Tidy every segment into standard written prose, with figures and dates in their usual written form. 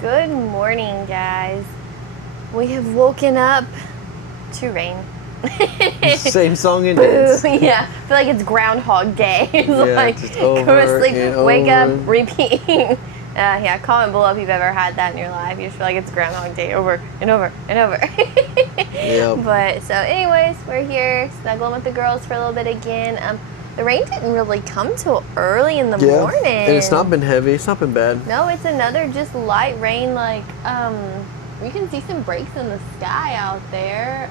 Good morning, guys. We have woken up to rain. Same song and dance. Yeah, I feel like it's Groundhog Day. It's like just go over to sleep, and wake over. up, repeat. Yeah, comment below if you've ever had that in your life. You just feel like it's Groundhog Day over and over and over. Yep. But so anyways, we're here snuggling with the girls for a little bit again. The rain didn't really come till early in the morning. And it's not been heavy. It's not been bad. No, it's another just light rain. Like, you can see some breaks in the sky out there.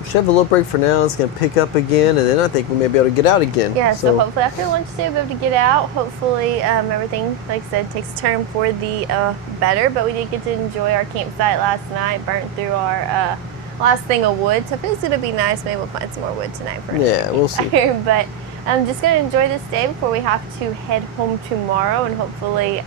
We should have a little break for now. It's going to pick up again, and then I think we may be able to get out again. Yeah, so hopefully after lunch today we'll be able to get out. Hopefully everything, like I said, takes a turn for the better. But we did get to enjoy our campsite last night, burnt through our last thing of wood. So if it's going to be nice, maybe we'll find some more wood tonight for Yeah, we'll see. But I'm just going to enjoy this day before we have to head home tomorrow, and hopefully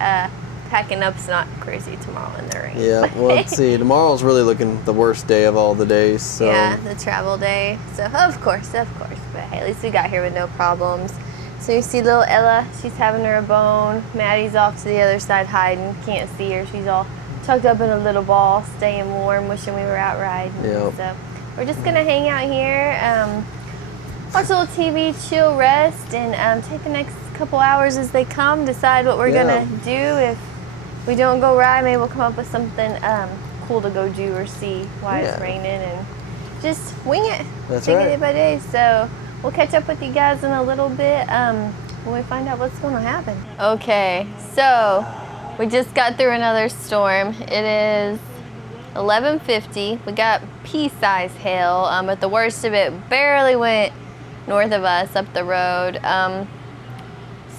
packing up's not crazy tomorrow in the rain. Yeah, well, let's see. Tomorrow's really looking the worst day of all the days. So. Yeah, the travel day. So, of course. But hey, at least we got here with no problems. So you see little Ella, she's having her a bone. Maddie's off to the other side hiding. Can't see her. She's all tucked up in a little ball, staying warm, wishing we were out riding. Yep. So we're just going to hang out here, watch a little TV, chill, rest, and take the next couple hours as they come, decide what we're going to do. If we don't go ride, maybe we'll come up with something cool to go do or see while it's raining, and just wing it. That's Take right. it day by day. So we'll catch up with you guys in a little bit when we find out what's going to happen. Okay, so we just got through another storm. It is 11:50. We got pea-sized hail, but the worst of it barely went north of us up the road.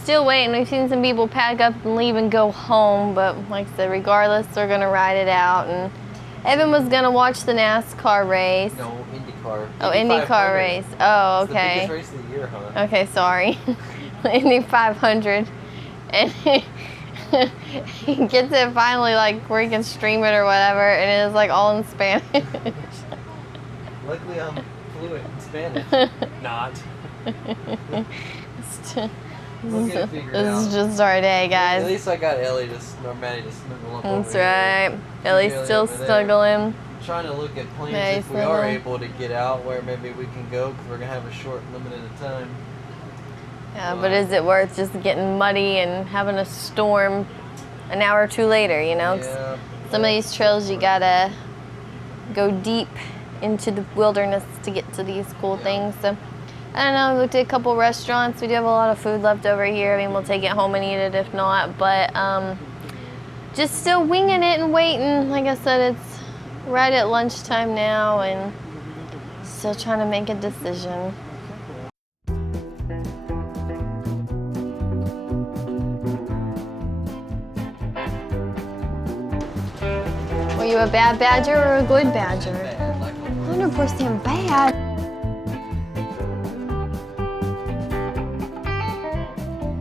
Still waiting. We've seen some people pack up and leave and go home, but like I said, regardless, they're gonna ride it out. And Evan was gonna watch the NASCAR race. No, IndyCar. Oh, IndyCar race. Oh, okay. It's the biggest race of the year, huh? Okay, sorry. Indy 500. And he gets it finally, like where he can stream it or whatever, and it is like all in Spanish. Luckily, I'm fluent in Spanish. Not. We'll get it figured out. This is just our day, guys. At least I got Ellie or Maddie to snuggle up That's over here. right. Ellie's still over there. snuggling. I'm trying to look at plans Maddie's if we are snuggling. able to get out where maybe we can go, because we're going to have a short, limited time. Yeah, but is it worth just getting muddy and having a storm an hour or two later, you know? Yeah. Some of these trails you gotta go deep into the wilderness to get to these cool things. So I don't know, we looked at a couple restaurants. We do have a lot of food left over here. I mean, we'll take it home and eat it if not, but just still winging it and waiting. Like I said, it's right at lunchtime now and still trying to make a decision. Were you a bad badger or a good badger? 100% bad.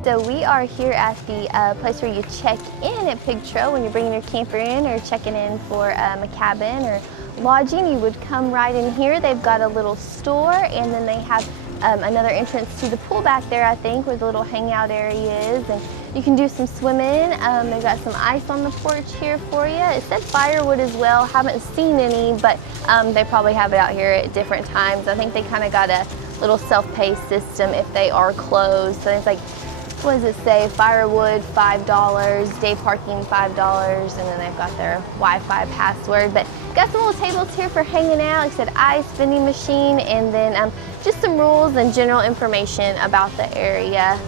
So we are here at the place where you check in at Pig Trail when you're bringing your camper in or checking in for a cabin or lodging. You would come right in here. They've got a little store, and then they have another entrance to the pool back there, I think, where the little hangout area is. And you can do some swimming. They've got some ice on the porch here for you. It said firewood as well. Haven't seen any, but they probably have it out here at different times. I think they kind of got a little self-pay system if they are closed. So it's like, what does it say? Firewood, $5, day parking, $5, and then they've got their Wi-Fi password. But got some little tables here for hanging out. Like I said, ice, vending machine, and then just some rules and general information about the area.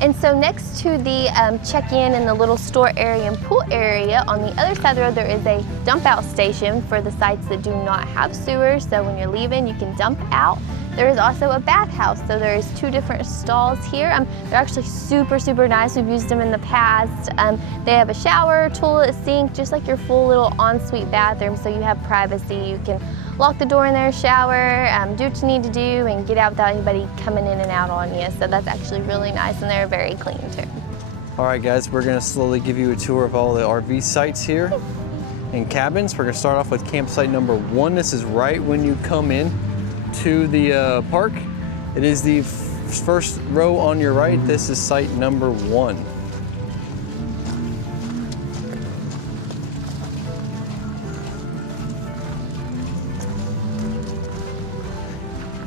And so next to the check-in and the little store area and pool area, on the other side of the road there is a dump out station for the sites that do not have sewers. So when you're leaving, you can dump out. There is also a bathhouse, so there's 2 different stalls here. They're actually super, super nice. We've used them in the past. They have a shower, toilet, sink, just like your full little ensuite bathroom, so you have privacy. You can lock the door in there, shower, do what you need to do, and get out without anybody coming in and out on you. So that's actually really nice, and they're very clean too. All right, guys, we're gonna slowly give you a tour of all the RV sites here and cabins. We're gonna start off with campsite number 1. This is right when you come in to the park. It is the first row on your right. This is site number 1.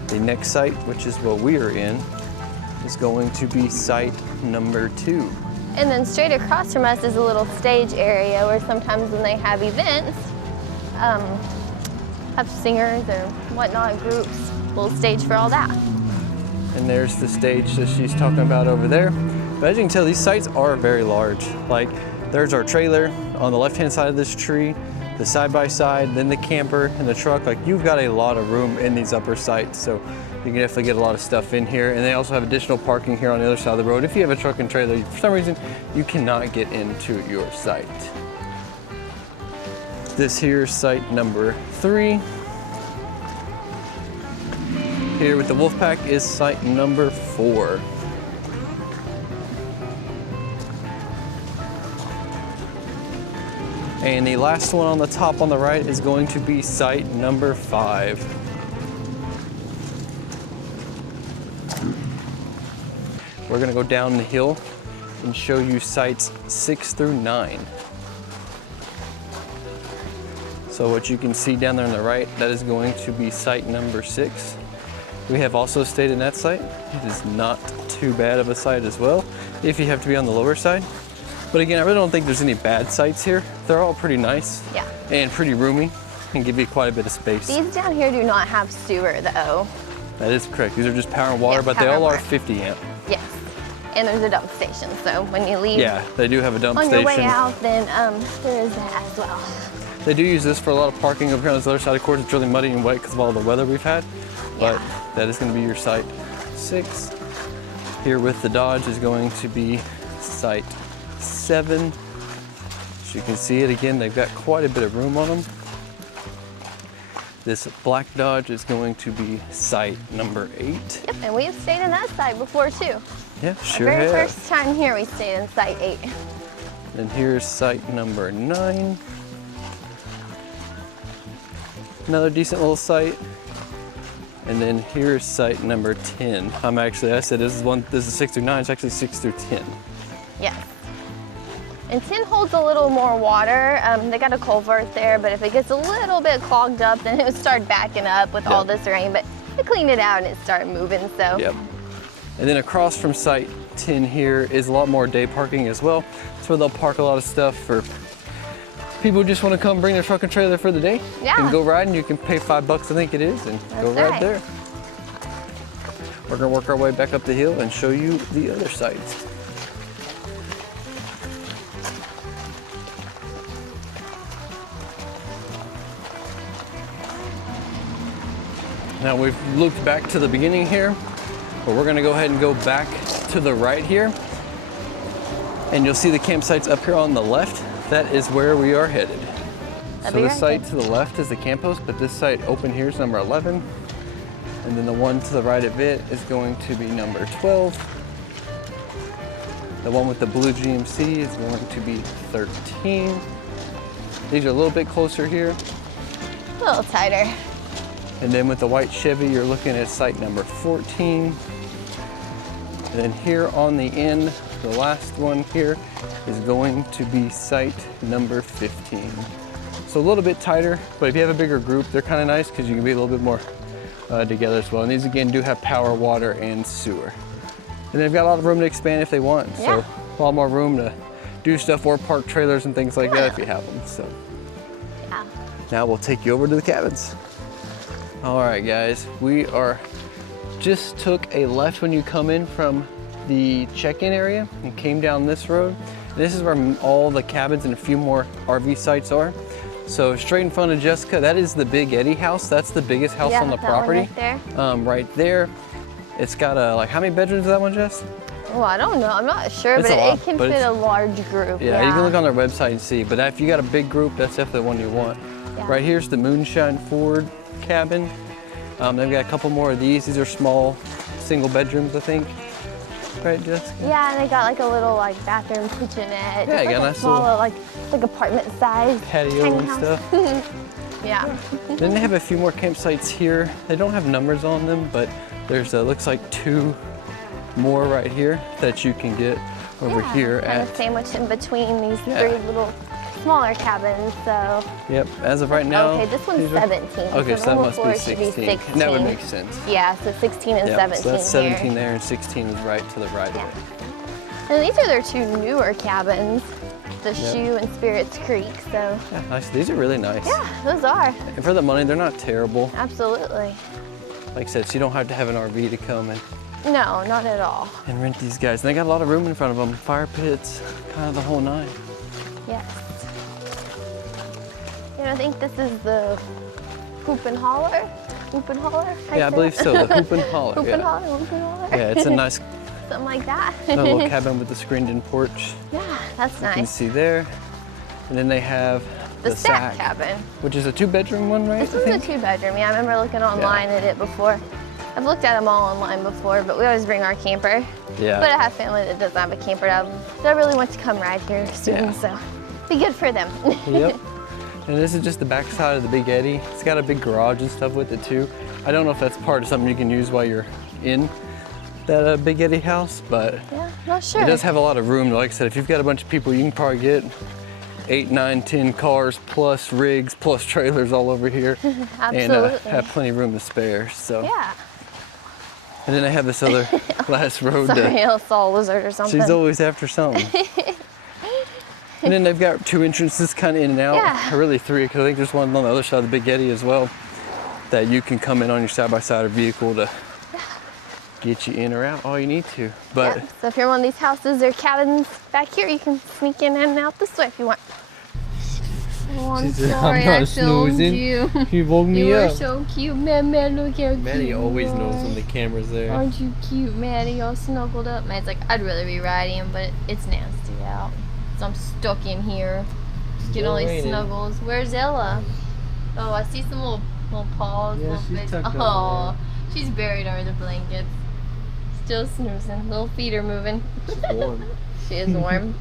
The next site, which is what we are in, is going to be site number 2. And then straight across from us is a little stage area where sometimes when they have events, have singers or whatnot, groups, little stage for all that. And there's the stage that she's talking about over there. But as you can tell, these sites are very large. Like, there's our trailer on the left-hand side of this tree, the side-by-side, then the camper and the truck. Like, you've got a lot of room in these upper sites, so you can definitely get a lot of stuff in here. And they also have additional parking here on the other side of the road. If you have a truck and trailer, for some reason, you cannot get into your site. This here is site number 3. Here with the Wolfpack is site number 4. And the last one on the top on the right is going to be site number 5. We're gonna go down the hill and show you sites 6 through 9. So what you can see down there on the right, that is going to be site number 6. We have also stayed in that site. It is not too bad of a site as well, if you have to be on the lower side. But again, I really don't think there's any bad sites here. They're all pretty nice, Yeah. and pretty roomy and give you quite a bit of space. These down here do not have sewer though. That is correct. These are just power and water, Yeah, but they power all are and water. 50 amp. Yes. And there's a dump station, so when you leave Yeah, they do have a dump on station. your way out, then there is that as well. They do use this for a lot of parking over here on this other side. Of course, it's really muddy and wet because of all the weather we've had, but Yeah. that is going to be your site 6. Here with the Dodge is going to be site 7. As you can see it again, they've got quite a bit of room on them. This black Dodge is going to be site number 8. Yep, and we've stayed in that site before too. Yeah, Our sure very have. first time here, we stayed in site 8. And here's site number 9. Another decent little site. And then here's site number 10. I said this is 6 through 9, it's actually 6 through 10. Yes. And 10 holds a little more water. They got a culvert there, but if it gets a little bit clogged up, then it would start backing up with all this rain. But they cleaned it out and it started moving, so. Yep. And then across from site 10 here is a lot more day parking as well. That's where they'll park a lot of stuff for people who just want to come bring their truck and trailer for the day. Yeah. And go riding. You can pay $5, I think it is, and go That's ride right. there. We're gonna work our way back up the hill and show you the other sites. Now we've looped back to the beginning here, but we're gonna go ahead and go back to the right here. And you'll see the campsites up here on the left. That is where we are headed. That'd So be the right site there. to the left is the camp host, but this site open here is number 11. And then the one to the right of it is going to be number 12. The one with the blue GMC is going to be 13. These are a little bit closer here. A little tighter. And then with the white Chevy, you're looking at site number 14. And then here on the end, the last one here is going to be site number 15. So a little bit tighter, but if you have a bigger group, they're kind of nice because you can be a little bit more together as well. And these again do have power, water, and sewer. And they've got a lot of room to expand if they want. Yeah. So a lot more room to do stuff or park trailers and things like that if you have them. So Yeah. now we'll take you over to the cabins. All right, guys, we just took a left when you come in from the check-in area and came down this road. And this is where all the cabins and a few more RV sites are. So straight in front of Jessica, that is the Big Eddie house. That's the biggest house on the that one property. right there. Right there. It's got like how many bedrooms is that one, Jess? Oh, I don't know. I'm not sure, It's but a lot, it can but fit it's- a large group. Yeah, you can look on their website and see. But if you got a big group, that's definitely the one you want. Yeah. Right here's the Moonshine Ford cabin. They've got a couple more of these. These are small single bedrooms, I think. right, Jessica? Yeah, and they got like a little like bathroom kitchenette. Yeah, Just you got like a a nice small little like apartment size patio tiny and house. stuff. Yeah. Then they have a few more campsites here. They don't have numbers on them, but there's looks like 2 more right here that you can get over here kind at. of sandwiched in between these Yeah. 3 little smaller cabins. So Yep, as of right now. okay, this one's these are- 17. Okay, so the that one must before be should be 16. And that would make sense. Yeah, so 16 and Yep, 17 so that's 17 here. there and 16 is right to the right Yeah. of it. And these are their 2 newer cabins, the Shoe and Spirits Creek. So Yeah, nice. These are really nice. yeah, those are And for the money, they're not terrible. absolutely. Like I said, so you don't have to have an RV to come No, not at all. and rent these guys. And they got a lot of room in front of them. Fire pits, kind of the whole nine. Yes. And I think this is the Hoop and Holler. Hoop and Holler? Yeah, I believe so. The Hoop and Holler. Hoop Yeah. and Holler, Hoop and Holler. Yeah, it's a nice Something like that. little cabin with the screened-in porch. Yeah, that's You can nice. see there. And then they have The Stack cabin. which is a 2-bedroom one, right? This is a 2-bedroom. Yeah, I remember looking online at it before. I've looked at them all online before, but we always bring our camper. Yeah. But I have family that doesn't have a camper that really wants to come ride here soon, Yeah. so be good for them. Yep. And this is just the back side of the Big Eddy. It's got a big garage and stuff with it too. I don't know if that's part of something you can use while you're in that Big Eddy house, but Yeah, not sure. it does have a lot of room. Like I said, if you've got a bunch of people, you can probably get 8, 9, 10 cars plus rigs plus trailers all over here, and Absolutely. have plenty of room to spare. So. Yeah. And then I have this other last road. Sorry, a saw lizard or something. She's always after something. And then they've got 2 entrances kind of in and out. Yeah. Or really 3, because I think there's one on the other side of the Big Eddy as well that you can come in on your side-by-side or vehicle to get you in or out all you need to. But Yeah, so if you're in one of these houses or cabins back here, you can sneak in and out this way if you want. Oh, I'm She's- I'm sorry, not I filmed snoozing. you. he woke You were so cute, man. Look how cute. Maddie you always are. knows when the camera's there. Aren't you cute, Maddie? All snuggled up. Maddie's like, I'd rather be riding, but it's nasty out. So I'm stuck in here. Just getting all these raining. snuggles. Where's Ella? Oh, I see some little paws. Yeah, little she's bits. tucked over Oh, she's buried under the blankets. Still snoozing. Little feet are moving. She's warm. She is warm.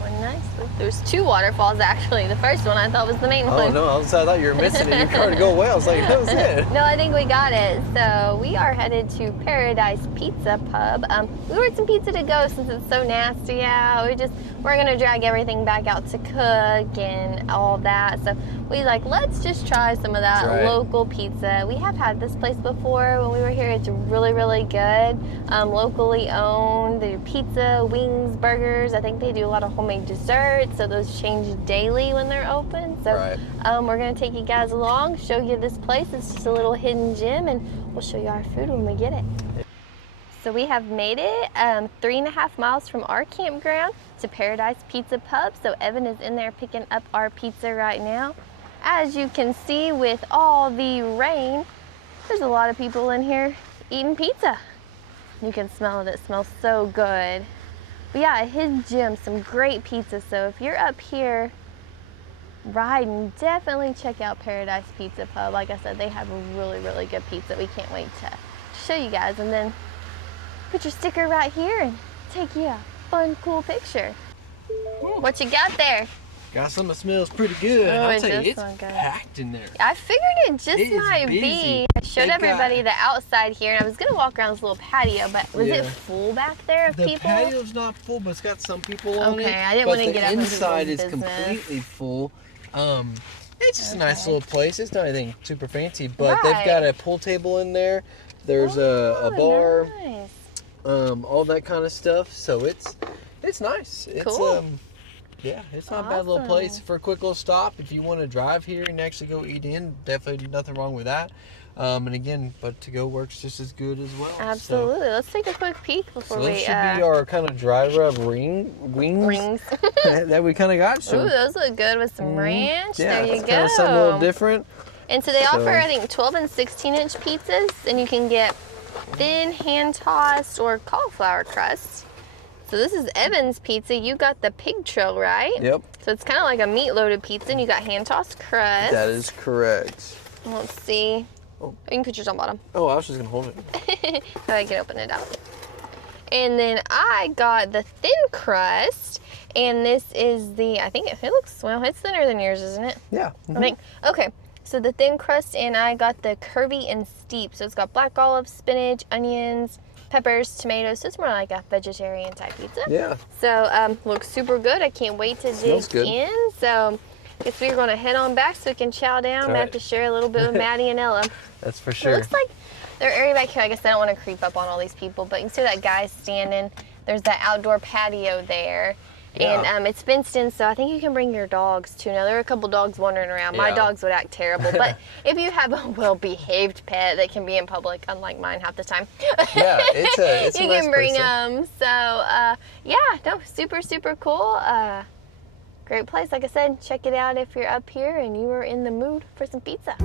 Going nicely. There's 2 waterfalls actually. The first one I thought was the main Oh one. no, I thought you were missing it. Your car to go away. I was like, that was it. No, I think we got it. So we are headed to Paradise Pizza Pub. We ordered some pizza to go since it's so nasty out. We're gonna drag everything back out to cook and all that. So we let's just try some of that That's right. local pizza. We have had this place before when we were here. It's really, really good. Locally owned. They do pizza, wings, burgers. I think they do a lot of homemade desserts. So those change daily when they're open. So Right. we're gonna take you guys along, show you this place. It's just a little hidden gem, and we'll show you our food when we get it. So we have made it 3.5 miles from our campground to Paradise Pizza Pub. So Evan is in there picking up our pizza right now. As you can see with all the rain, there's a lot of people in here eating pizza. You can smell it, it smells so good. But yeah, a hidden gem, some great pizza. So if you're up here riding, definitely check out Paradise Pizza Pub. Like I said, they have a really, really good pizza. We can't wait to show you guys. And then put your sticker right here and take you a fun, cool picture. What you got there? Got something that smells pretty good. Oh, I'll it tell you, does it's smell good. packed in there. I figured it just It is might busy. be. I showed They got- everybody the outside here, and I was gonna walk around this little patio, but was Yeah. it full back there of The people? patio's not full, but it's got some people on it. Okay, I didn't but wanna get up the into inside people's is business. completely full. It's just a nice Okay. little place. It's not anything super fancy, but Right. they've got a pool table in there. There's a Oh, bar, Nice. all that kind of stuff. So it's nice. It's Cool. yeah, it's not a bad little place Awesome. for a quick little stop. If you want to drive here and actually go eat in, definitely nothing wrong with that. And again, but to go works just as good as well. Absolutely. Let's take a quick peek So before those we should be our kind of dry rub wings rings. that we kind of got. So Ooh, those look good with some ranch. yeah, there you it's go. kind of something a little different. And so they offer, So- I think, 12 and 16-inch pizzas, and you can get thin, hand-tossed, or cauliflower crust. So this is Evan's pizza. You got the pig trail, right? Yep. So it's kind of like a meat-loaded pizza, and you got hand-tossed crust. That is correct. Let's see. Oh. You can put yours on bottom. Oh, I was just gonna hold it. So I can open it up. And then I got the thin crust, and this is the, I think it looks, well, it's thinner than yours, isn't it? Yeah. I think. Okay, so the thin crust, and I got the curvy and steep. So it's got black olives, spinach, onions, peppers, tomatoes. So it's more like a vegetarian type pizza. Yeah. So looks super good. I can't wait to Smells dig good. in. So I guess we're gonna head on back so we can chow down. I have to share a little bit with Maddie and Ella. That's for It sure. looks like their area back here. I guess I don't want to creep up on all these people, but you can see that guy standing. There's that outdoor patio there. Yeah. And it's fenced in, so I think you can bring your dogs too. Now, there are a couple dogs wandering around. My Yeah. dogs would act terrible, but if you have a well-behaved pet that can be in public, unlike mine half the time, Yeah, it's you a nice can bring place them. So, yeah, no, super, super cool. Great place. Like I said, check it out if you're up here and you are in the mood for some pizza.